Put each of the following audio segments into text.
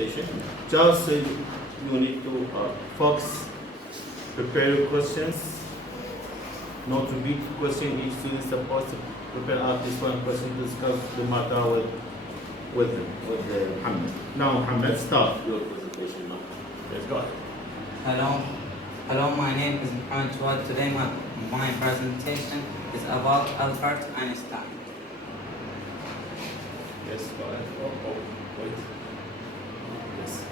Just you need to focus, prepare your questions, not repeat question. Each student is supposed to prepare at least one question to discuss the matter with Muhammad. Now, Muhammad, start your presentation now. Yes, go ahead. Hello, my name is Muhammad Chouad. Today my presentation is about Albert Einstein. Yes, go ahead. Wait. Yes.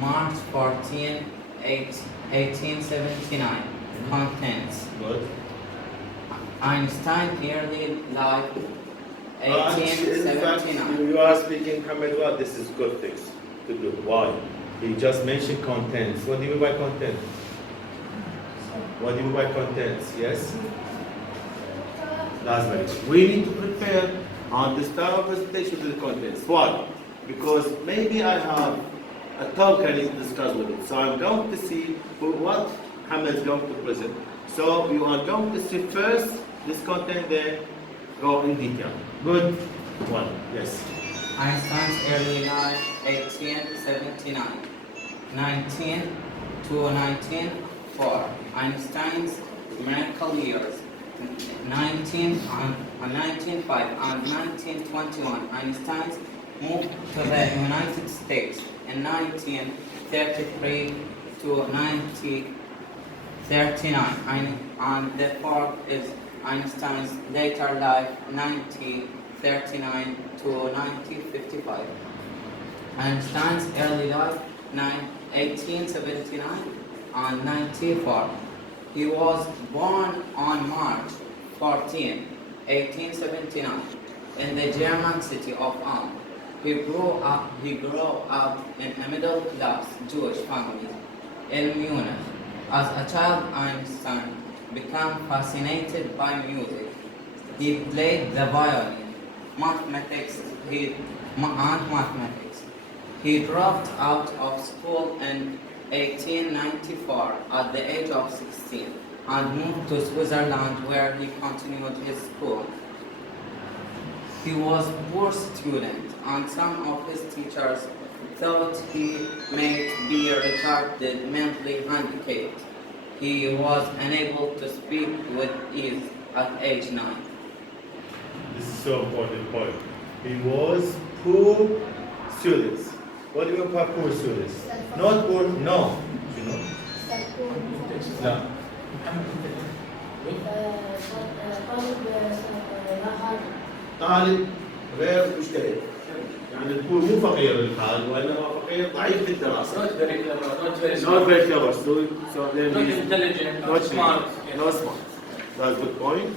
March 14, 1879. Contents. Good. Einstein early life, 1879. You are speaking Muhammad well. This is good things to do. Why? He just mentioned contents. What do you mean by content? What do you mean by contents? Yes? That's very good. We need to prepare on the start of presentation with the contents. Why? Because maybe I have a talk I need to discuss with it. So I'm going to see what Muhammad is going to present. So you are going to see first this content, then go in detail. Good one. Yes. Einstein's early life, 1879. 19 to 1904. Einstein's miracle years, 1905 and 1921. Einstein moved to the United States in 1933 to 1939. And the fourth is Einstein's later life, 1939 to 1955. Einstein's early life, 1879 and 94. He was born on March 14, 1879, in the German city of Ulm. He grew up in a middle-class Jewish family in Munich. As a child, Einstein became fascinated by music. He played the violin, mathematics. He dropped out of school in 1894 at the age of 16 and moved to Switzerland, where he continued his school. He was a poor student, and some of his teachers thought he might be retarded, mentally handicapped. He was unable to speak with ease at age 9. This is so important point. He was poor students. What do you mean by poor students? Not poor, no. You know? No. طالب غير مجتهد. يعني البور مو فقير الحال وانما فقير ضعيف في الدراسه. Not very clever, not very Not smart. very clever. So then Not he's intelligent, not not smart. Not smart. That's the point.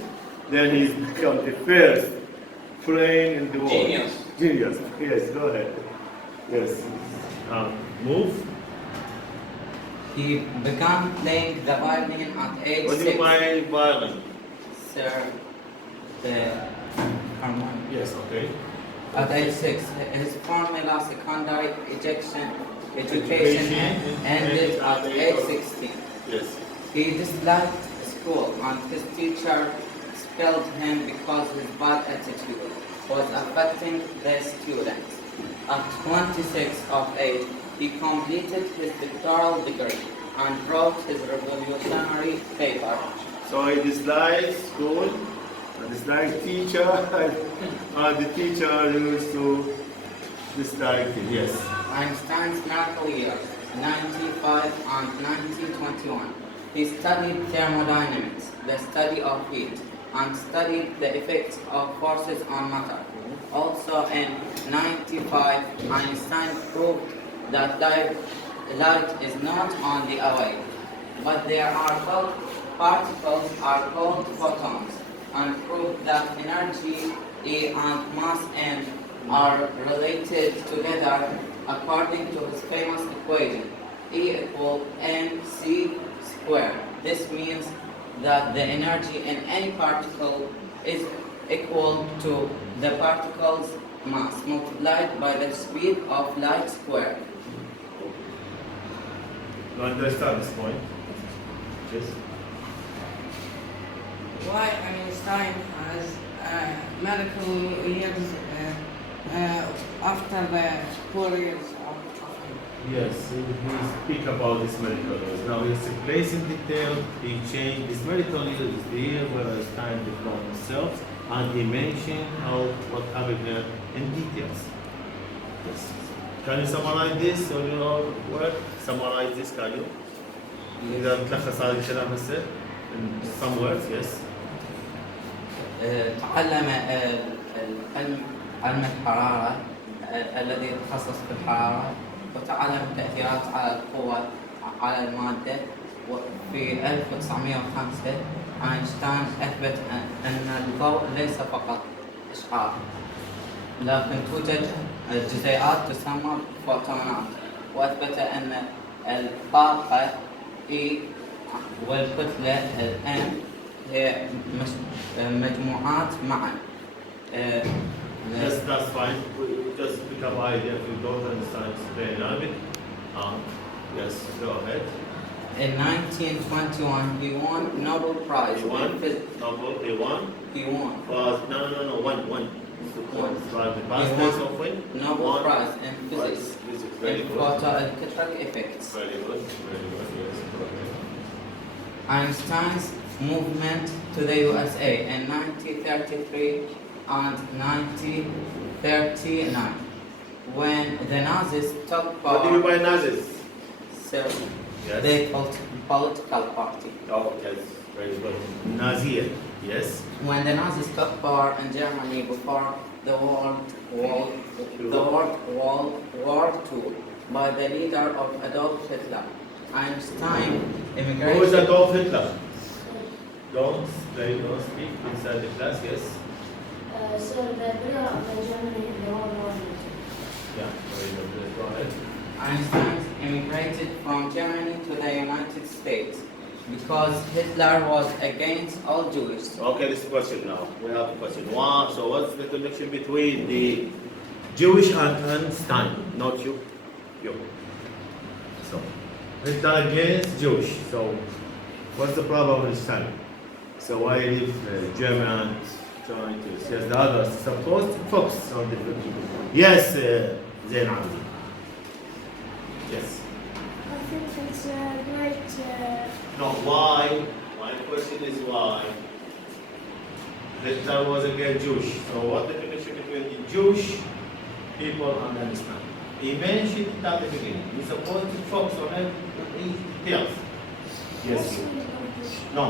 Then he's become the first brain in the world. Genius. Genius. Yes, go ahead. Yes. Move. He began playing the violin at age What do you 6. mean violin? Sir, the harmonium. Yes, okay. At age 6, his formula secondary education ended at age 16. Yes. He disliked school, and his teacher expelled him because his bad attitude was affecting the students. At 26 of age, he completed his doctoral degree and wrote his revolutionary paper. So he dislikes school, and dislikes teacher, and the teacher used to dislike him. Yes. Einstein's miracle years, 95 and 1921. He studied thermodynamics, the study of heat, and studied the effects of forces on matter. Also in 95, Einstein proved that light is not only awake, but there are particles are called photons, and proved that energy E and mass M are related together according to his famous equation, E equal mc squared. This means that the energy in any particle is equal to the particle's mass multiplied by the speed of light squared. You understand this point? Yes. Why Einstein has medical years after the 4 years of Yes, he speak about this miracle news. Now he explains in detail, he changed this miracle news is the year where Einstein developed himself, and he mentioned how what happened here in details. Yes. Can you summarize this or your word? Summarize this, can you? إذا تلخص هذا الكلام هسه in some words, yes. تعلم علم الحرارة الذي يتخصص في الحرارة، وتعلم التأثيرات على القوة على المادة. وفي 1905 أينشتاين أثبت أن الضوء ليس فقط إشعاع، لكن توجد جزيئات تسمى فوتونات، وأثبت أن الطاقة E والكتلة M هي مجموعات معا. Yes, that's fine. We just pick up idea if you don't understand explain a little bit. Yes, go ahead. In 1921, he won Nobel Prize. He won? in physics. Nobel, he won? He won Was, no, one. One. Right, the past He tense won of when? Nobel Won. Prize in physics Physics, very in good. photoelectric effects. Very good, yes. Correct. Einstein's movement to the USA in 1933 and 1939, when the Nazis took What do you mean power. by Nazis? So Yes. they political party. Oh, yes, very good. Nazi, yes. When the Nazis took power in Germany before the World War II by the leader of Adolf Hitler, Einstein Who is immigrated. Adolf Hitler? Don't speak inside the class, yes. So the leader of Germany in the World War II. Yeah, very good. Let's go ahead. Einstein immigrated from Germany to the United States because Hitler was against all Jews. Okay, this question now. We have a question. Wow, so what's the connection between the Jewish and Einstein? Not you. You. So, Hitler against Jewish. So, what's the problem with Einstein? So, why leave German trying to yes, the others supposed to focus on the people? Yes, Zain Abdi. Yes. I think it's a great. No, why? My question is why? Hitler was against Jewish. So what the connection between the Jewish people and Einstein? He mentioned it at the beginning. You're supposed to focus on everything else. Yes, you. No,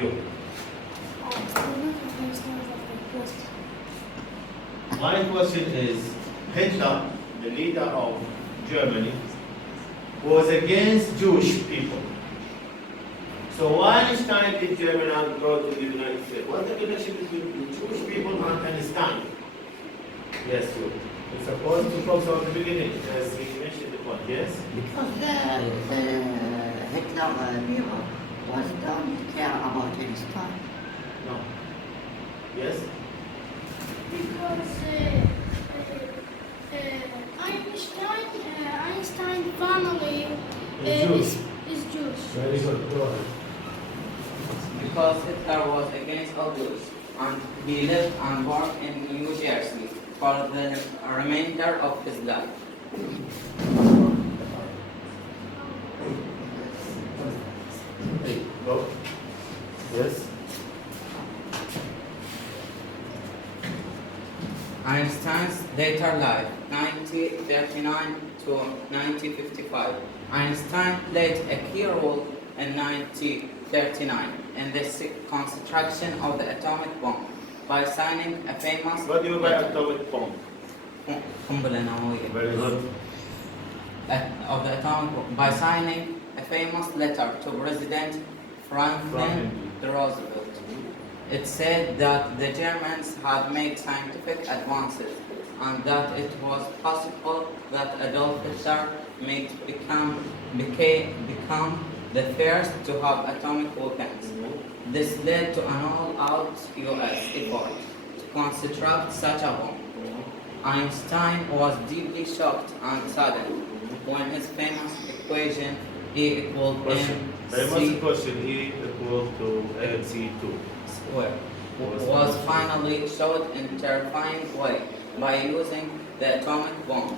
you. My question is, Hitler, the leader of Germany, was against Jewish people. So why Einstein did Germany and go to the United States? What's the connection between the Jewish people and Einstein? Yes, you. It's supposed to focus on the beginning, as he mentioned the point, yes? Because the Hitler people don't care about Einstein. No. Yes? Because Einstein family Jewish. is Jewish. Very good, go ahead. Because Hitler was against all Jews, and he lived and worked in New Jersey for the remainder of his life. Hey, go. Yes? Einstein's later life, 1939 to 1955. Einstein played a key role in 1939 in the construction of the atomic bomb by signing a famous What do you mean by atomic bomb? قنبلة نووية. Very good. Of the atomic bomb by signing a famous letter to President Franklin Roosevelt. It said that the Germans had made scientific advances and that it was possible that Adolf Hitler may become the first to have atomic weapons. This led to an all-out US effort to construct such a bomb. Einstein was deeply shocked and saddened when his famous equation E equaled Question. Famous mc question, E equal to MC2. square was finally showed in terrifying way by using the atomic bomb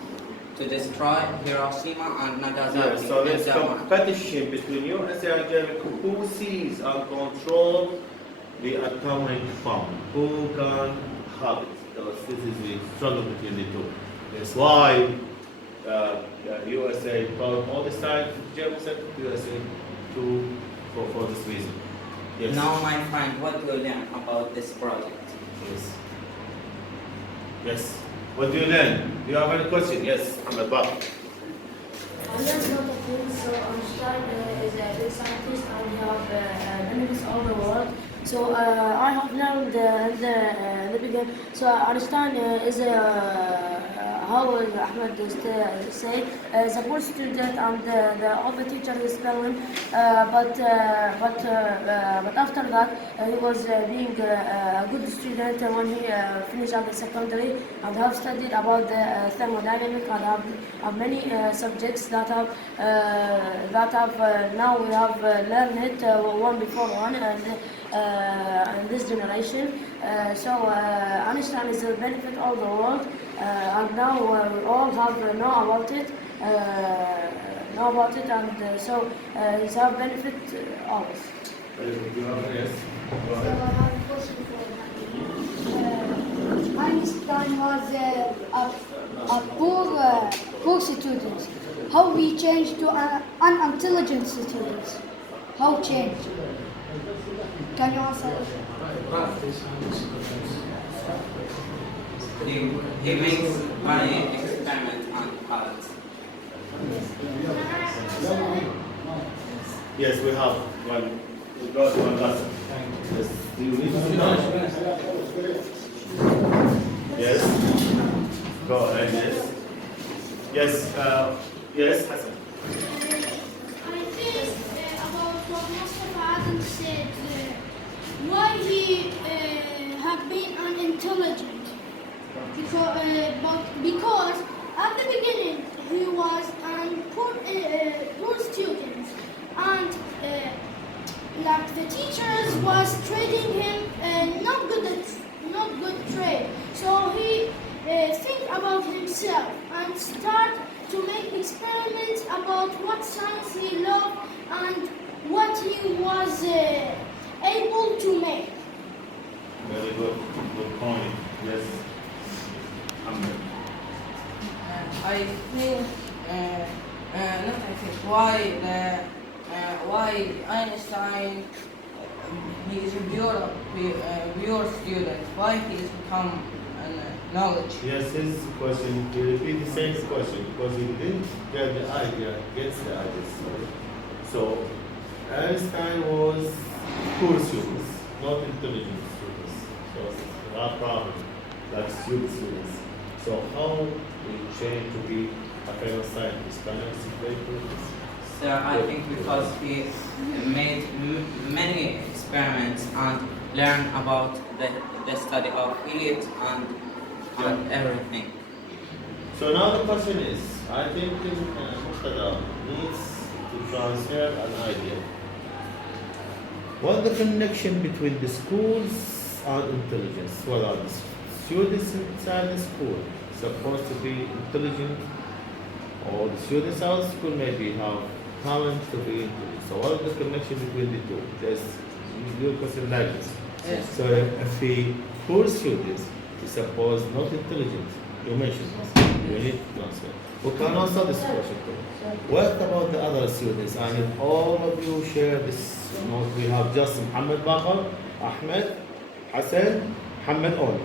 to destroy Hiroshima and Nagasaki. So there's in Japan. competition between USA and Germany. Who sees and control the atomic bomb? Who can have it? So this is the struggle between the two. That's why USA told all this time, Germany said USA for this reason. Yes. Now, my friend, what do you learn about this project? Yes. Yes. What do you learn? Do you have any question? Yes, Ahmed Bach. I learned a lot of things. So Einstein is a big scientist and he has benefits all the world. So I have learned in the beginning. So Einstein is how Ahmed say is a poor student and all the teacher is spell him. But after that he was being a good student when he finished at the secondary and have studied about the thermodynamics and have many subjects that have now we have learned it one before one and in this generation. So Einstein is a benefit all the world, and now we all have know about it, and so it's our benefit always. Yes. Go So I ahead. have a question for Einstein was a poor student. How we changed to an unintelligent student? How changed? Can you answer? He makes many experiments and pilots. Yes, we have one. We got one lesson. Yes. Do you need to know? Yes. Go ahead. Yes. Yes. Yes, Hassan. I think about what Mustafa Adam said, why he have been unintelligent. Because at the beginning he was a poor student, and like the teachers was treating him not good trade. So he think about himself and start to make experiments about what science he loved and what he was able to make. Very good. Good point. Yes. Ahmed. I think, not I think, why Einstein, he is a pure student, why he has become knowledge. Yes, his question, he repeat the same question because he didn't get the idea, gets the idea. So, Einstein was poor students, not intelligent students. So, it's not a problem, like students. So, how we change to be a kind of scientist? Can you explain to us? So I think because he made many experiments and learned about the study of heat and everything. So now the question is, I think Muqtada needs to transfer an idea. What's the connection between the schools and intelligence? What are the students inside the school supposed to be intelligent, or the students out of school maybe have talent to be intelligent? So what is the connection between the two? There's your question like this. Yes. So if the poor students is supposed not intelligent, you mentioned this, you need to answer. We can answer this question too. What about the other students? I mean, all of you share this note. We have just Muhammad Bakr, Ahmed, Hassan, Muhammad only.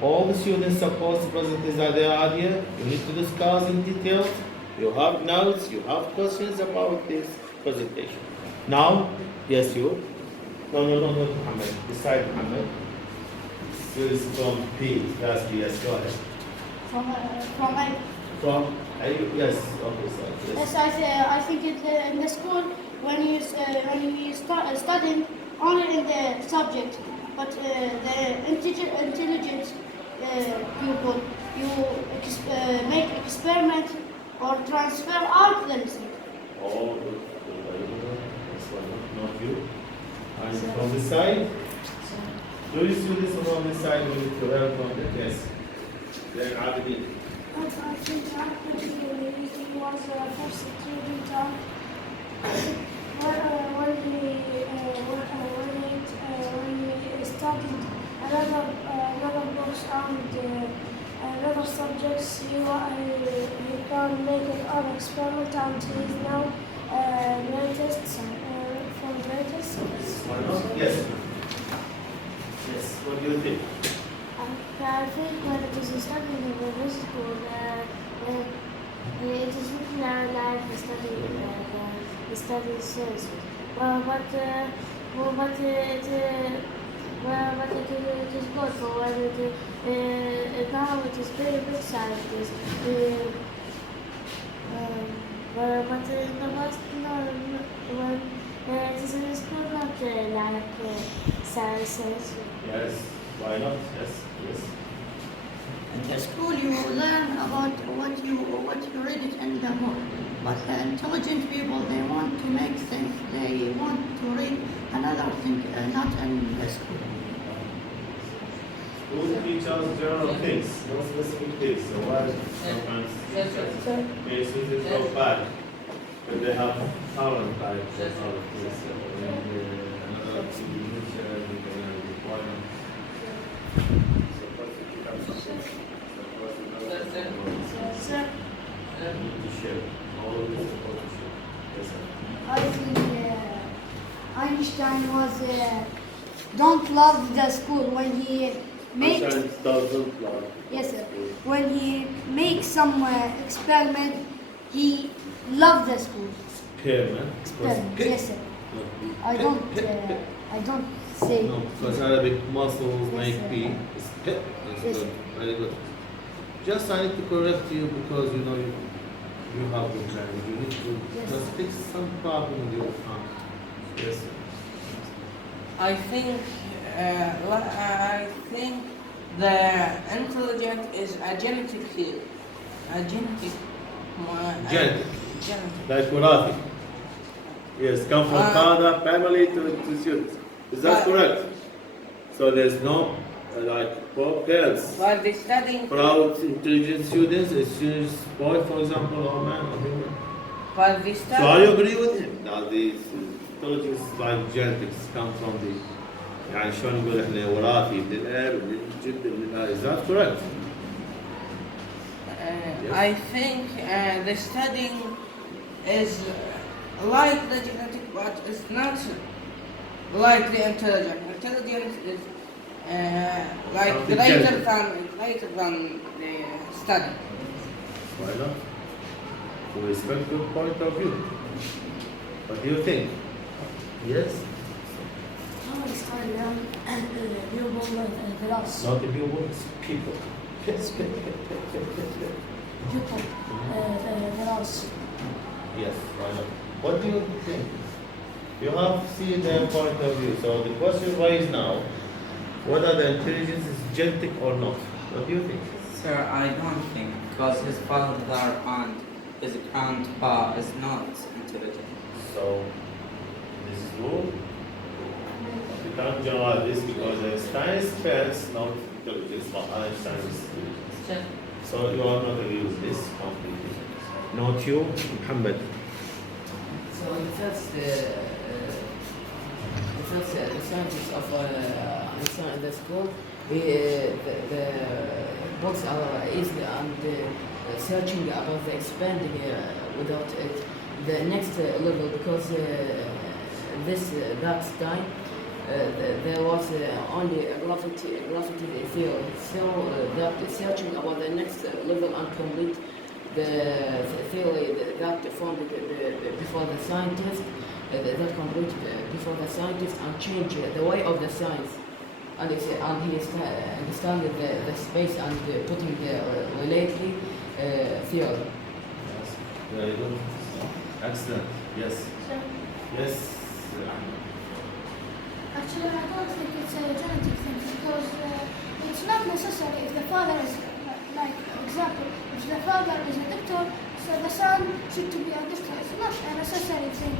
All the students supposed to present their idea. You need to discuss in detail. You have notes, you have questions about this presentation. Now, yes, you. No, Muhammad. Beside Muhammad. This is from P. That's P. Yes, go ahead. From my From yes, okay, sorry. Yes. Yes, I think in the school when you start studying only in the subject, but the intelligent pupil, you make experiment or transfer out the lesson. All good. This one, not you. And from this side, do you see this from this side? We need to learn from it. Yes. Then Abidin. I think he was first student when he studied another books and another subjects. He can make an experiment and he is now greatest from greatest. Why not? Yes. Yes. What do you think? I think when it is studying in the school, it is not like the study says. But it is good for when now it is very big scientist. But in the past, no, when it is in school, not like science. Yes. Why not? Yes. Yes. In the school, you learn about what you read it in the book. But the intelligent people, they want to make things. They want to read another thing, not in the school. School teaches general things, no specific things. So why sometimes students go bad, but they have talent like other things. Another teacher, they can require. I think Einstein was don't love the school when he makes doesn't love. yes sir. When he makes some experiment, he loved the school. Experiment. Yes sir. I don't say No, because Arabic muscles Yes, make sir. P. It's hip. That's Yes, good. sir. Very good. Just I need to correct you because you know you have good language. You need to Yes. just fix some problem with your tongue. Yes. Sir. I think the intelligence is a genetic field. A genetic. Genetic. Genetic. Like Murafi. Yes, come from father, family to students. Is that correct? So there's no parents. While they studying, Proud, intelligent students, a student's boy, for example, or man, or woman. while they So I study, agree with him that these intelligence like genetics come from the يعني شلون نقول احنا وراثي من الاب من الجد من الآب. Is that correct? I think the studying is like the genetic, but it's not like the intelligence. Intelligence is like Something greater genetic. than the study. Why not? We respect your point of view. What do you think? Yes? Not the people, it's people. Yes, why not? What do you think? You have seen their point of view. So the question raised now, whether the intelligence is genetic or not. What do you think? Sir, I don't think, because his father and his grandpa is not intelligent. So this is rule. We can't generalize this because Einstein's parents not intelligence, but Einstein is intelligent. So you are not agree with this completely. Not you, Muhammad. So the scientists of Einstein in the school, the books are easy and searching about the expanding without it. The next level, because that time there was only gravity theory. So that searching about the next level and complete the theory that formed before the scientists, that complete before the scientists and change the way of the science. And he understand the space and putting the relatively theory. Yes. Very good. Excellent. Yes. Yes. Actually, I don't think it's a genetic thing because it's not necessary if the father is, like, example, if the father is a doctor, so the son should to be a doctor. It's not a necessary thing.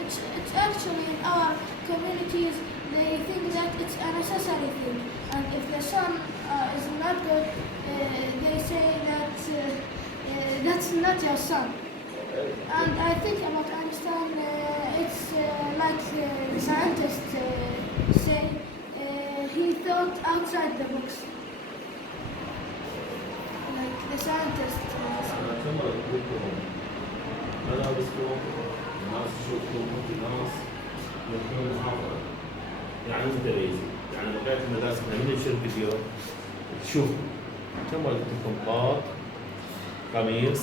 It's actually in our communities, they think that it's a necessary thing. And if the son is not good, they say that that's not your son. And I think about Einstein, it's like the scientists say, he thought outside the box. Like the scientists. كم رأيكم؟ ملابسكم الناس تشوفكم انتم ناس يكونوا محافظة يعني متميزين يعني بقيت المدارس من تشوف فيديو تشوف كم رأيكم باط قميص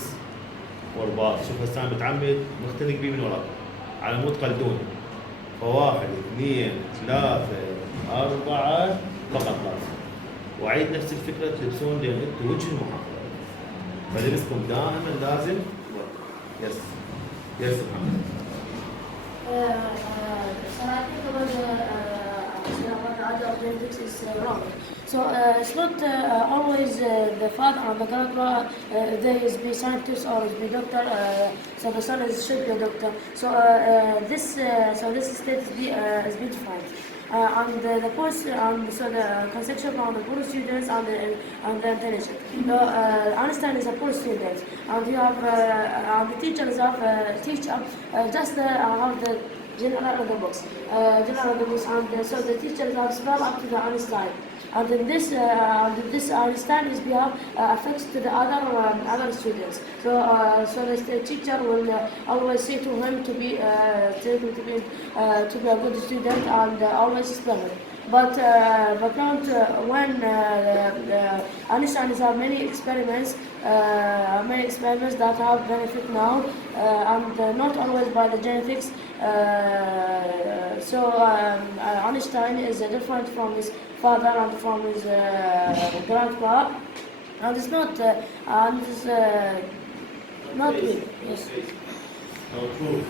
ورباط شوف هسه انا متعمد مختلق بيه من ورا على مود قلدون فواحد اثنين ثلاثة أربعة فقط لازم وأعيد نفس الفكرة تلبسون لأن انتم وجه المحافظة فلبسكم دائما لازم يس يس محمد So I think about the idea of genetics is wrong. So it's not always the father and the grandpa they is be scientist or is be doctor. So the son should be a doctor. So this state is being defined. And the post and so the conception on the poor students and the intelligent. Einstein is a poor student, and you have and the teachers have teacher just have the general of the books, and so the teachers have spell up to the Einstein. And in this Einstein is behalf affects to the other students. So the teacher will always say to him to be a good student and always spell it. But not when Einstein has many experiments that have benefit now, and not always by the genetics. So Einstein is different from his father and from his grandpa, and it's not not good. Yes. No proof.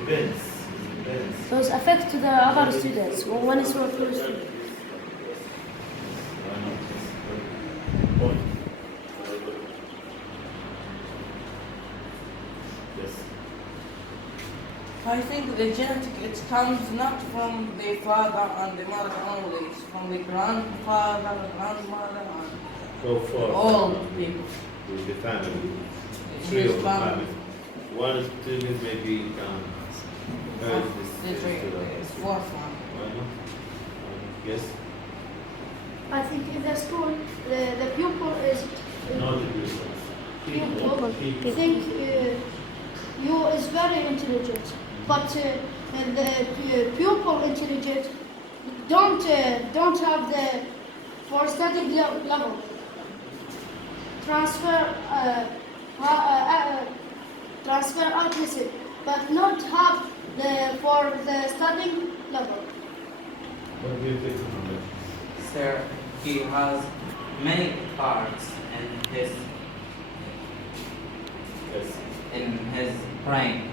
Depends. So it's affect to the other students when it's for students. Point. Yes. I think the genetic it comes not from the father and the mother only, it's from the grandfather, grandmother, and Go for all people. with the family. It's Three his of the family. family. One student maybe The fourth one. Yes. I think in the school, the pupil is Not the distance. pupil. I think you is very intelligent, but the pupil intelligent don't have the for study level transfer artistic, but not have the for the studying level. What do you think about that? Sir, he has many parts Yes. in his brain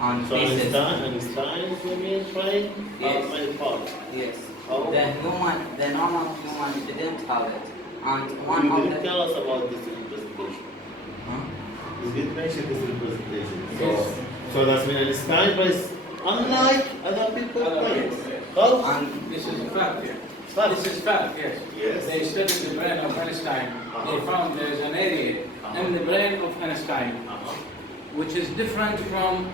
on So pieces. Einstein you mean brain? Yes. Many parts. Yes. How? The normal human didn't have it. And one You of didn't the tell us about this representation. Huh? You didn't mention this representation. Yes. So that's mean Einstein is unlike other people. Right? How? And This is a fact, yeah. Fact. This is fact, yes. Yes. They studied the brain of Einstein. They found there's an area in the brain of Einstein which is different from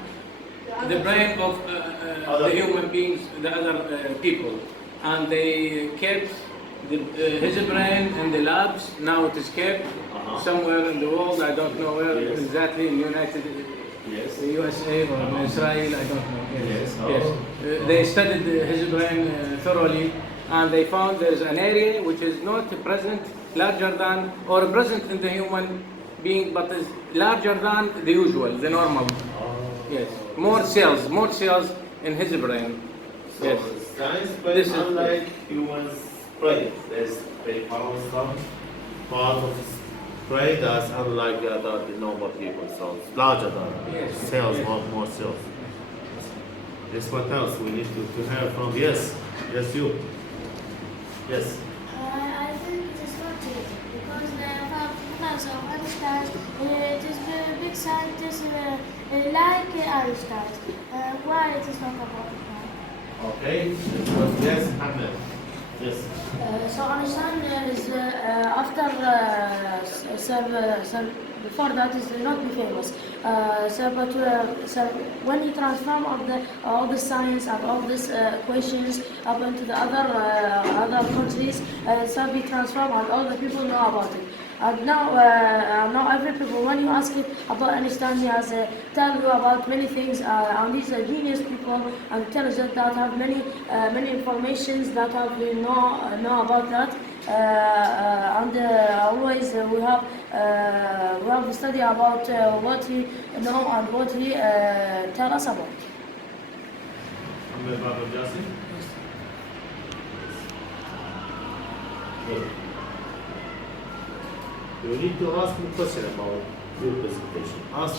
the brain of Other the human beings, the other people. And they kept his brain in the labs. Now it is kept somewhere in the world. I don't know where Yes. exactly, in United Yes. the USA or in Israel, I don't know. Yes. Yes. They studied his brain thoroughly, and they found there's an area which is not present, larger than, or present in the human being, but is larger than the usual, the normal. Yes. More cells in his brain. So Yes. science, but This is- unlike humans' brain, they found some part of his brain that's unlike the normal people. So it's larger than Yes. cells, Yes. more cells. This what else we need to hear from? Yes, you. Yes. I think it is not it because the fathers of Einstein it is a big scientist like Einstein. Why it is not about it now? Okay. Yes, Ahmed. Yes. So Einstein is after before that is not be famous. So when he transformed all the science and all these equations up into the other countries, so he transformed and all the people know about it. And now every people, when you ask it about Einstein, he has tell you about many things. And these are genius people and intelligent that have many informations that have we know about that. And always we have study about what he know and what he tell us about. Ahmed Baba Jassi? Good. You need to ask me a question about your presentation. Ask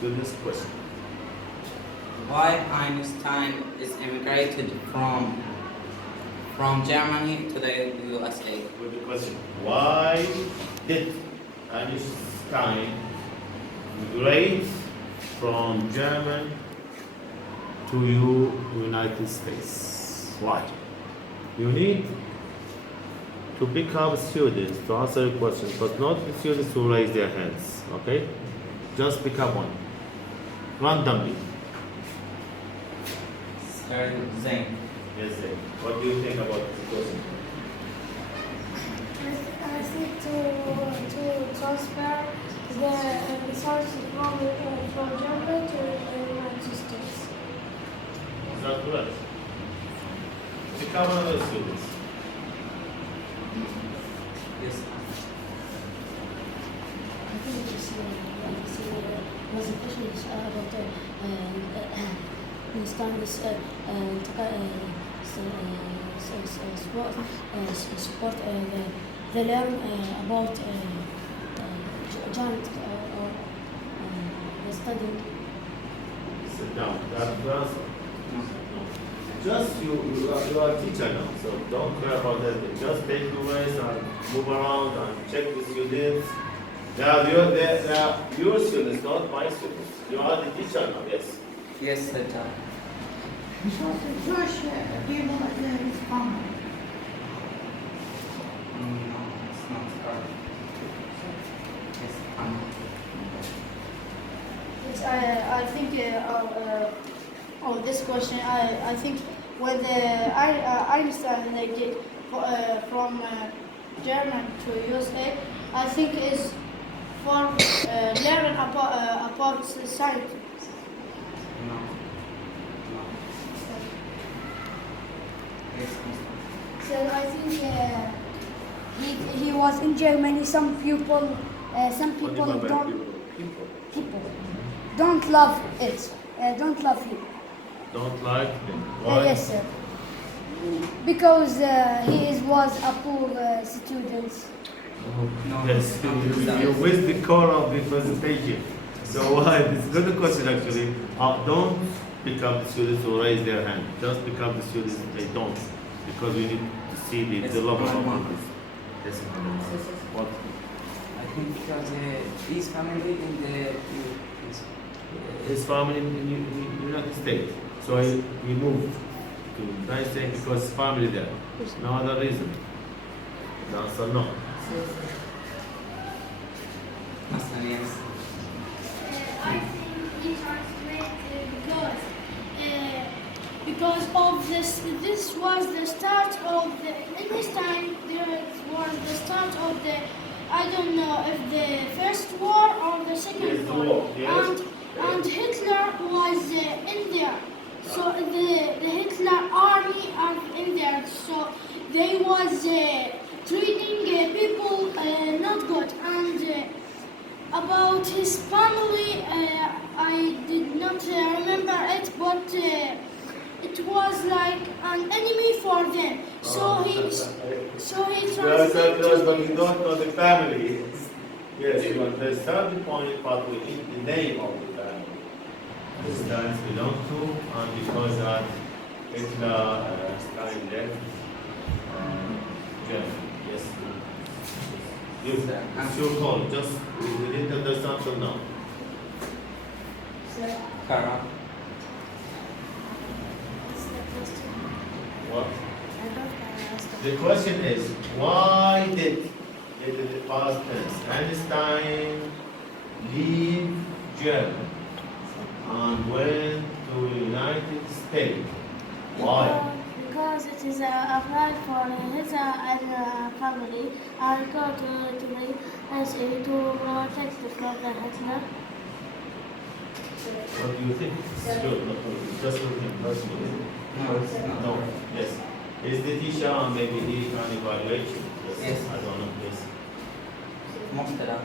me this question. Why Einstein is immigrated from Germany to the USA? With the question, why did Einstein migrate from Germany to United States? Why? You need to pick up students to answer a question, but not the students who raise their hands, okay? Just pick up one, randomly. Sir Zain. Yes, sir. What do you think about this question? I think to transfer the resources from Germany to the United States. Is that correct? Pick up another students. Yes. I think this was a question about Einstein support they learn about giant study. Sit down. That's just you are a teacher now, so don't care about that. Just take your ways and move around and check the students. They are your students, not my students. You are the teacher now, yes? Yes, sir. Because the Jewish people are his family. No, it's not correct. Yes, I think this question. I think when Einstein they did from Germany to USA, I think is for learn about science. No. No. Yes, So I think he was in Germany. Some people don't love it. Don't love him. Don't like them. Why? Yes, sir. Because he was a poor student. No. Yes, No. you missed the core of the presentation. So why? This is not a question actually. Don't pick up the students who raise their hand. Just pick up the students if they don't. Because we need to see the level of this. Yes. What? I think because his family in the His family in the United States. So he moved to the United States because his family there. No other reason. The answer no. yes. I think he translated because of this. This was the start of the. In this time, there was the start of the. I don't know if the first war or the second Yes, the war. war, yes. And Hitler was in there. So the Hitler army are in there. So they was treating people not good. And about his family, I did not remember it, but it was like an enemy for them. So he translated. But you don't know the family. Yes, you understand the point, but we need the name of the family. This lands belong to, and because that Hitler Stalin left Germany. Yes. It's your call. Just we didn't understand till now. Kara. What? I don't understand. The question is, why did the past tense Einstein leave Germany and went to United States? Why? Because it is a flight for his family and go to the USA to protect from the Hitler. What do you think? Good. No, just looking personally. No. Yes. Is the teacher and maybe he can evaluate you? Yes. I don't know, please. مختلف.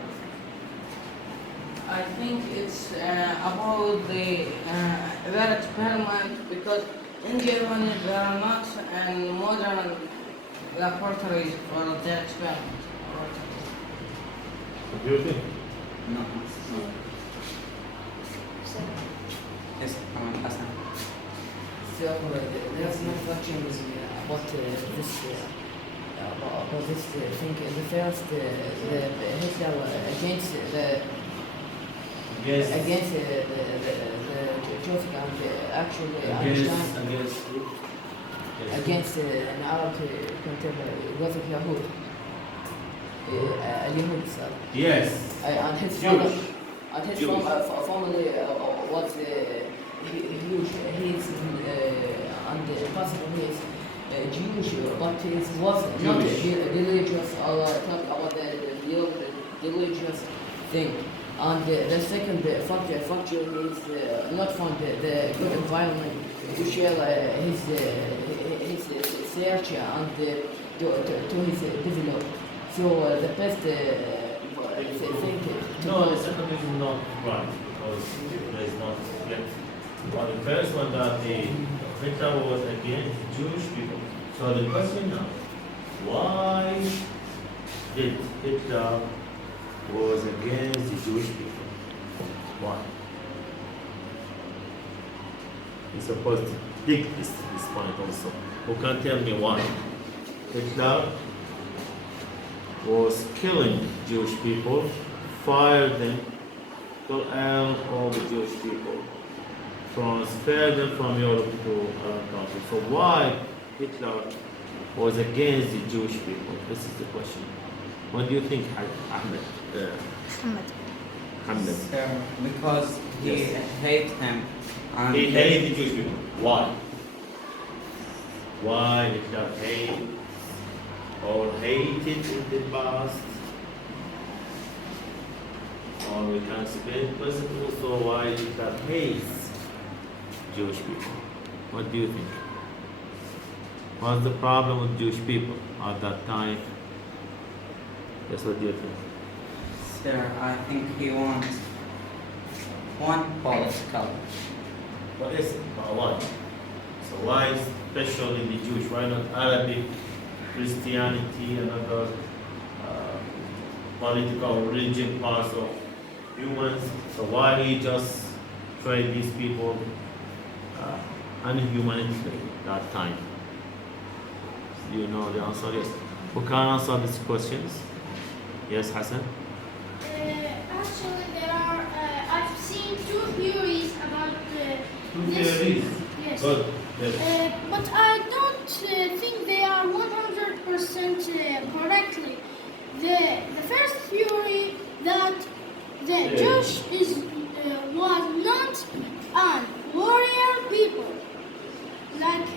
I think it's about the their experiment because in Germany there are not modern laboratories for their experiment. What do you think? No. Yes, Hassan. So there's no question about this thing. The first, the Hitler against the Yes. against the Jews and actually Einstein against an Arab contemporary was of Yahud. Yahud, sir. Yes. And his Jewish. father, and his Jewish. family was huge. He's and possible he is Jewish, but he was not religious or talk about the religious thing. And the second factor is not found the good environment to share his research and to his develop. So the best thing. No, the second is not right because there is not yet. But the first one that the Hitler was against Jewish people. So the question now, why did Hitler was against the Jewish people? Why? He's supposed to dig this point also. Who can tell me why? Hitler was killing Jewish people, fired them, kill all the Jewish people, transferred them from Europe to other countries. So why Hitler was against the Jewish people? This is the question. What do you think, Ahmed? Ahmed. Sir, because he Yes. hates him. And He hated the Jewish people. Why? Why Hitler hate or hated in the past? Or we can explain present also why Hitler hates Jewish people. What do you think? What's the problem with Jewish people at that time? Yes, what do you think? Sir, I think he wants one political. What is it? Why? So why especially the Jewish? Why not Arabic, Christianity, and other political religion parts of humans? So why he just treat these people unhumanity that time? Do you know the answer? Yes. Who can answer these questions? Yes, Hassan? Actually, there are. I've seen two theories about Two this. theories. Yes. Good. Yes. But I don't think they are 100% correctly. The first theory that the Yeah. Jewish was not an warrior people, like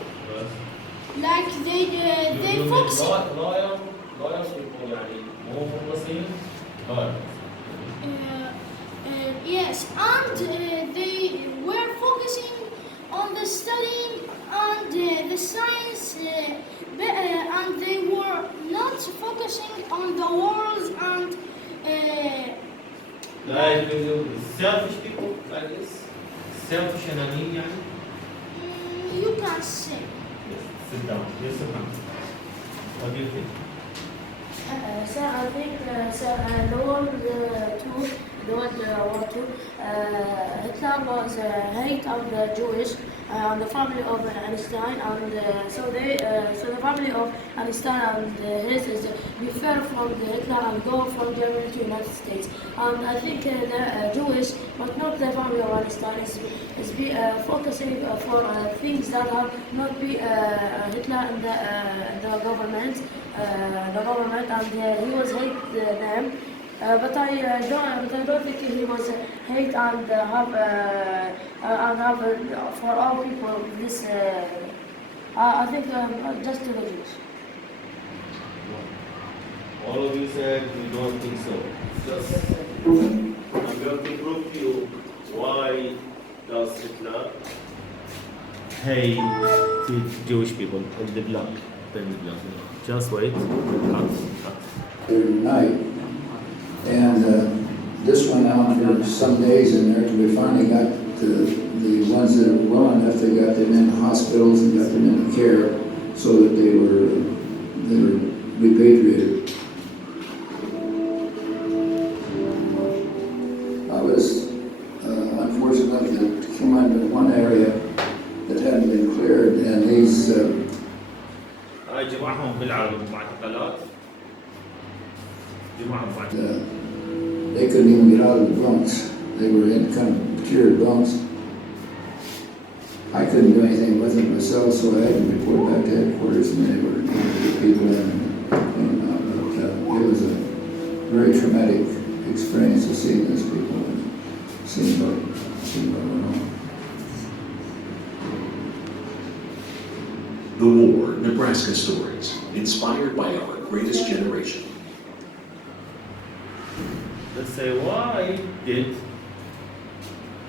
they focus. loyal people يعني مو مخلصين loyal. Yes, and they were focusing on the studying and the science, and they were not focusing on the wars and. Like selfish people like this. Selfish أنانيين يعني. You can say. Yes, sit down. Yes, sit down. What do you think? So I think the World War II, Hitler was hate of the Jewish and the family of Einstein, and so the family of Einstein and his is be fair from the Hitler and go from Germany to United States. And I think the Jewish, but not the family of Einstein, is be focusing for things that are not be Hitler and the government, and he was hate them. But I don't think he was hate and have for all people this. I think just to the Jews. All of you said you don't think so. Just, I'm going to prove to you why does Hitler hate Jewish people in the blood. Just wait. Cut. Night. And this went on for some days in there till we finally got the ones that were well enough, they got them in hospitals and got them into care so that they were repatriated. I was unfortunate that came into one area that hadn't been cleared, and these جمعهم بالعرب معتقلات. they couldn't even get out of the bunks. They were in kind of tiered bunks. I couldn't do anything with them myself, so I had to report back to headquarters, and they were people in. It was a very traumatic experience to see these people and seeing what went on. The War, Nebraska Stories, inspired by our greatest generation. Let's say, why did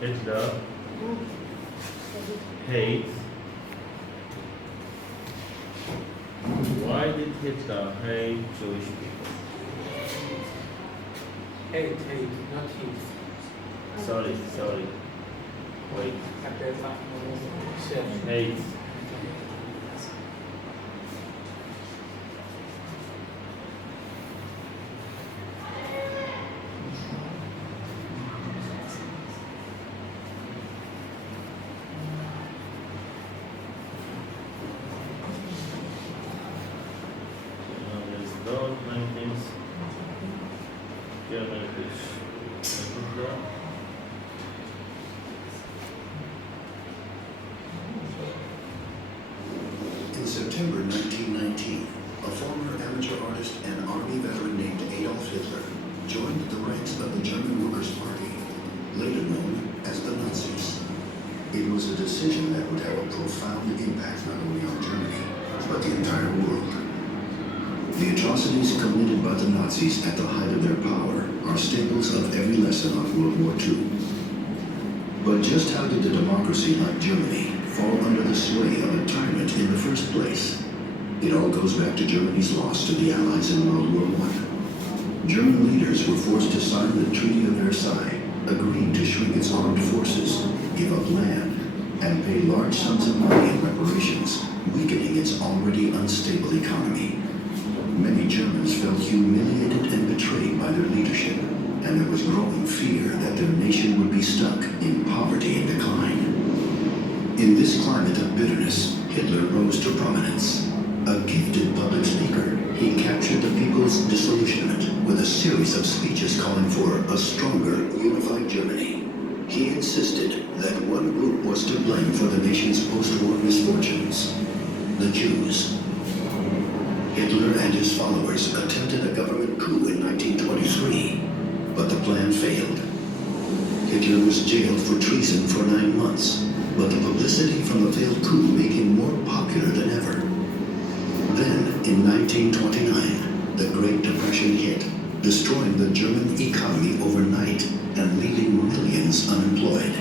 Hitler hate? Why did Hitler hate Jewish people? Hate, not hate. Sorry. Wait. Hate. In September 1919, a former amateur artist and army veteran named Adolf Hitler joined the ranks of the German Workers' Party, later known as the Nazis. It was a decision that would have a profound impact not only on Germany, but the entire world. The atrocities committed by the Nazis at the height of their power are staples of every lesson on World War II. But just how did a democracy like Germany fall under the sway of a tyrant in the first place? It all goes back to Germany's loss to the Allies in World War I. German leaders were forced to sign the Treaty of Versailles, agreeing to shrink its armed forces, give up land, and pay large sums of money in reparations, weakening its already unstable economy. Many Germans felt humiliated and betrayed by their leadership, and there was growing fear that their nation would be stuck in poverty and decline. In this climate of bitterness, Hitler rose to prominence. A gifted public speaker, he captured the people's disillusionment with a series of speeches calling for a stronger, unified Germany. He insisted that one group was to blame for the nation's post-war misfortunes: the Jews. Hitler and his followers attempted a government coup in 1923, but the plan failed. Hitler was jailed for treason for 9 months, but the publicity from the failed coup made him more popular than ever. Then, in 1929, the Great Depression hit, destroying the German economy overnight and leaving millions unemployed.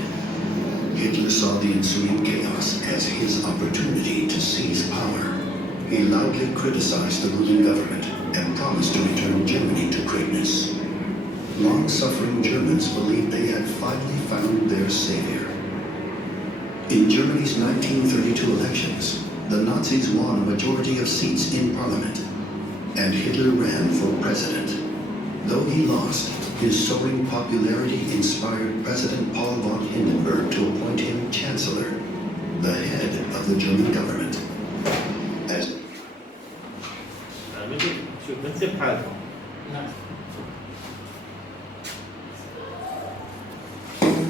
Hitler saw the ensuing chaos as his opportunity to seize power. He loudly criticized the ruling government and promised to return Germany to greatness. Long-suffering Germans believed they had finally found their savior. In Germany's 1932 elections, the Nazis won a majority of seats in parliament. and Hitler ran for president. Though he lost, his soaring popularity inspired President Paul von Hindenburg to appoint him chancellor, the head of the German government. As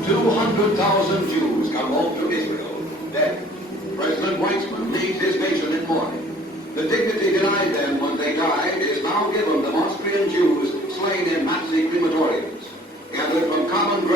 200,000 Jews come home to Israel. Then, President Weizmann leads his nation in mourning. The dignity denied them when they died is now given the Austrian Jews slain in Nazi crematoriums. Gathered from common